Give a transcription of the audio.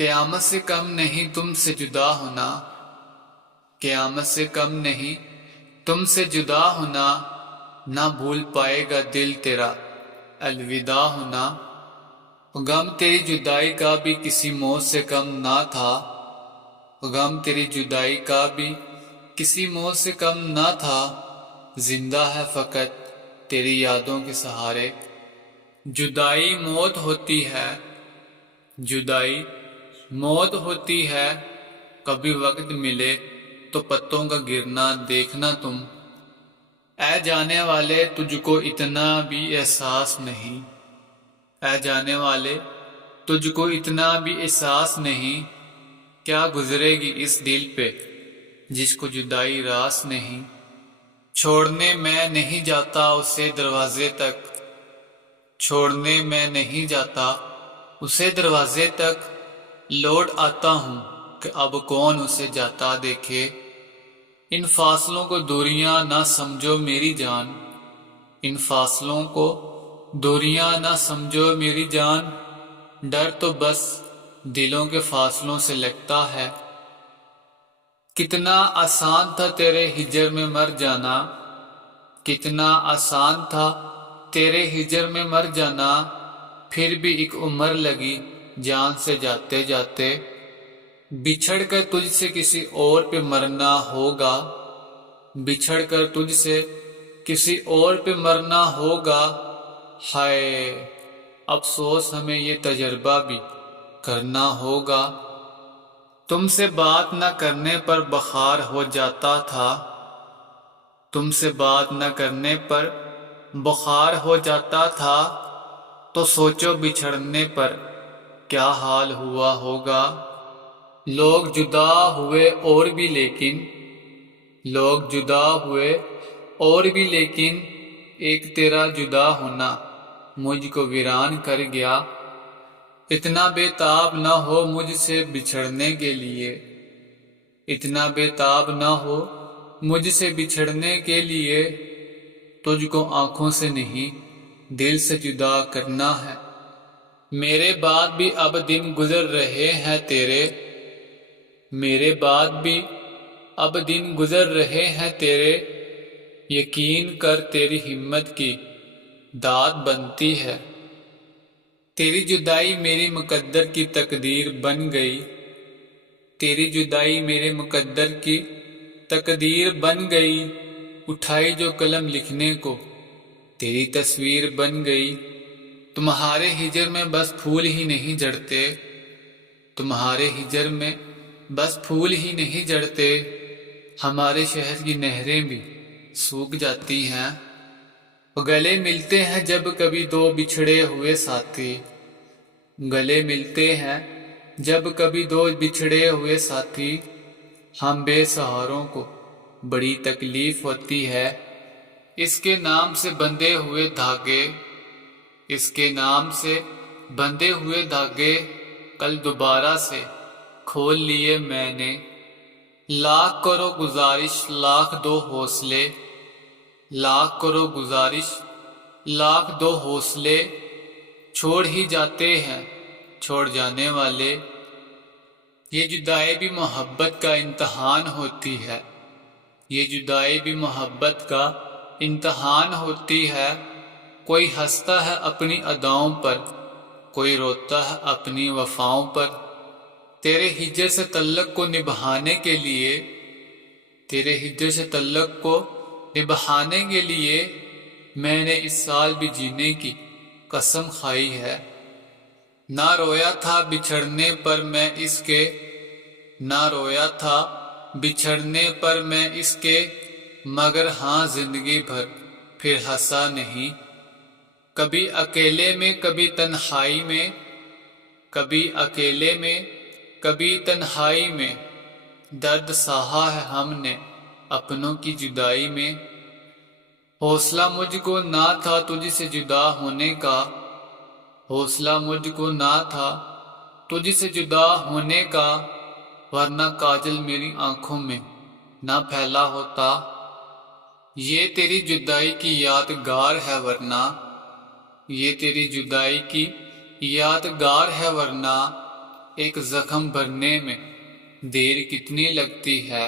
قیامت سے کم نہیں تم سے جدا ہونا، قیامت سے کم نہیں تم سے جدا ہونا، نہ بھول پائے گا دل تیرا الوداع ہونا۔ غم تیری جدائی کا بھی کسی موت سے کم نہ تھا، غم تیری جدائی کا بھی کسی موت سے کم نہ تھا، زندہ ہے فقط تیری یادوں کے سہارے۔ جدائی موت ہوتی ہے، جدائی موت ہوتی ہے، کبھی وقت ملے تو پتوں کا گرنا دیکھنا تم۔ اے جانے والے تجھ کو اتنا بھی احساس نہیں، اے جانے والے تجھ کو اتنا بھی احساس نہیں، کیا گزرے گی اس دل پہ جس کو جدائی راس نہیں۔ چھوڑنے میں نہیں جاتا اسے دروازے تک، چھوڑنے میں نہیں جاتا اسے دروازے تک، لوٹ آتا ہوں کہ اب کون اسے جاتا دیکھے۔ ان فاصلوں کو دوریاں نہ سمجھو میری جان، ان فاصلوں کو دوریاں نہ سمجھو میری جان، ڈر تو بس دلوں کے فاصلوں سے لگتا ہے۔ کتنا آسان تھا تیرے ہجر میں مر جانا، کتنا آسان تھا تیرے ہجر میں مر جانا، پھر بھی ایک عمر لگی جان سے جاتے جاتے۔ بچھڑ کر تجھ سے کسی اور پہ مرنا ہوگا، بچھڑ کر تجھ سے کسی اور پہ مرنا ہوگا، ہائے افسوس ہمیں یہ تجربہ بھی کرنا ہوگا۔ تم سے بات نہ کرنے پر بخار ہو جاتا تھا، تم سے بات نہ کرنے پر بخار ہو جاتا تھا، تو سوچو بچھڑنے پر کیا حال ہوا ہوگا۔ لوگ جدا ہوئے اور بھی لیکن، لوگ جدا ہوئے اور بھی لیکن، ایک تیرا جدا ہونا مجھ کو ویران کر گیا۔ اتنا بے تاب نہ ہو مجھ سے بچھڑنے کے لیے، اتنا بے تاب نہ ہو مجھ سے بچھڑنے کے لیے، تجھ کو آنکھوں سے نہیں دل سے جدا کرنا ہے۔ میرے بعد بھی اب دن گزر رہے ہیں تیرے، میرے بعد بھی اب دن گزر رہے ہیں تیرے، یقین کر تیری ہمت کی داد بنتی ہے۔ تیری جدائی میری مقدر کی تقدیر بن گئی، تیری جدائی میرے مقدر کی تقدیر بن گئی، اٹھائی جو قلم لکھنے کو تیری تصویر بن گئی۔ تمہارے ہجر میں بس پھول ہی نہیں جھڑتے، تمہارے ہجر میں بس پھول ہی نہیں جھڑتے، ہمارے شہر کی نہریں بھی سوکھ جاتی ہیں۔ گلے ملتے ہیں جب کبھی دو بچھڑے ہوئے ساتھی، گلے ملتے ہیں جب کبھی دو بچھڑے ہوئے ساتھی، ہم بے سہاروں کو بڑی تکلیف ہوتی ہے۔ اس کے نام سے بندھے ہوئے دھاگے، اس کے نام سے بندھے ہوئے دھاگے، کل دوبارہ سے کھول لیے میں نے۔ لاکھ کرو گزارش لاکھ دو حوصلے، لاکھ کرو گزارش لاکھ دو حوصلے، چھوڑ ہی جاتے ہیں چھوڑ جانے والے۔ یہ جدائی بھی محبت کا امتحان ہوتی ہے، یہ جدائی بھی محبت کا امتحان ہوتی ہے۔ کوئی ہنستا ہے اپنی اداؤں پر، کوئی روتا ہے اپنی وفاؤں پر۔ تیرے ہجر سے تعلق کو نبھانے کے لیے، تیرے ہجر سے تعلق کو نبھانے کے لیے، میں نے اس سال بھی جینے کی قسم کھائی ہے۔ نہ رویا تھا بچھڑنے پر میں اس کے، نہ رویا تھا بچھڑنے پر میں اس کے، مگر ہاں زندگی بھر پھر ہنسا نہیں۔ کبھی اکیلے میں کبھی تنہائی میں، کبھی اکیلے میں کبھی تنہائی میں، درد سہا ہے ہم نے اپنوں کی جدائی میں۔ حوصلہ مجھ کو نہ تھا تجھ سے جدا ہونے کا، حوصلہ مجھ کو نہ تھا تجھ سے جدا ہونے کا، ورنہ کاجل میری آنکھوں میں نہ پھیلا ہوتا۔ یہ تیری جدائی کی یادگار ہے ورنہ، یہ تیری جدائی کی یادگار ہے ورنہ، ایک زخم بھرنے میں دیر کتنی لگتی ہے